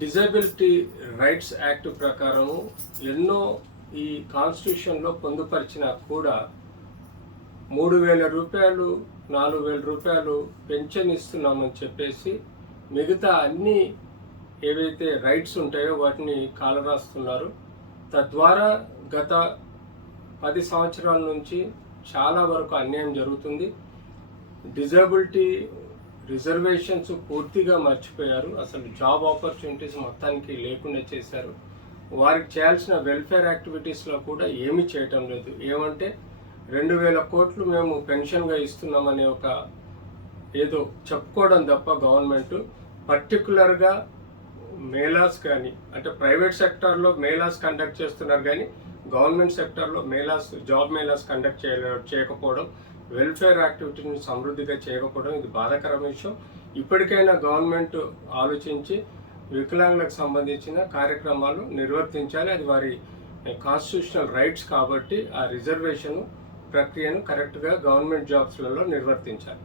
Disability rights act ప్రకారము ఎన్నో ఈ కాన్స్టిట్యూషన్లో పొందుపరిచినా కూడా 3,000 రూపాయలు 4,000 రూపాయలు పెన్షన్ ఇస్తున్నామని చెప్పేసి మిగతా అన్ని ఏవైతే రైట్స్ ఉంటాయో వాటిని కాలరాస్తున్నారు. తద్వారా గత 10 సంవత్సరాల నుంచి చాలా వరకు అన్యాయం జరుగుతుంది. డిజబిలిటీ రిజర్వేషన్స్ పూర్తిగా మర్చిపోయారు. అసలు జాబ్ ఆపర్చునిటీస్ మొత్తానికి లేకుండా చేశారు. వారికి చేయాల్సిన వెల్ఫేర్ యాక్టివిటీస్లో కూడా ఏమీ చేయటం లేదు. ఏమంటే 2,000 కోట్లు మేము పెన్షన్గా ఇస్తున్నామనే ఒక ఏదో చెప్పుకోవడం తప్ప గవర్నమెంట్ పర్టికులర్గా మేళాస్ కానీ, అంటే ప్రైవేట్ సెక్టార్లో మేళాస్ కండక్ట్ చేస్తున్నారు కానీ గవర్నమెంట్ సెక్టార్లో మేళాస్, జాబ్ మేళాస్ కండక్ట్ చేయకపోవడం, వెల్ఫేర్ యాక్టివిటీని సమృద్ధిగా చేయకపోవడం ఇది బాధాకర విషయం. ఇప్పటికైనా గవర్నమెంట్ ఆలోచించి వికలాంగులకు సంబంధించిన కార్యక్రమాలు నిర్వర్తించాలి. అది వారి కాన్స్టిట్యూషనల్ రైట్స్ కాబట్టి ఆ రిజర్వేషన్ ప్రక్రియను కరెక్ట్గా గవర్నమెంట్ జాబ్స్లలో నిర్వర్తించాలి.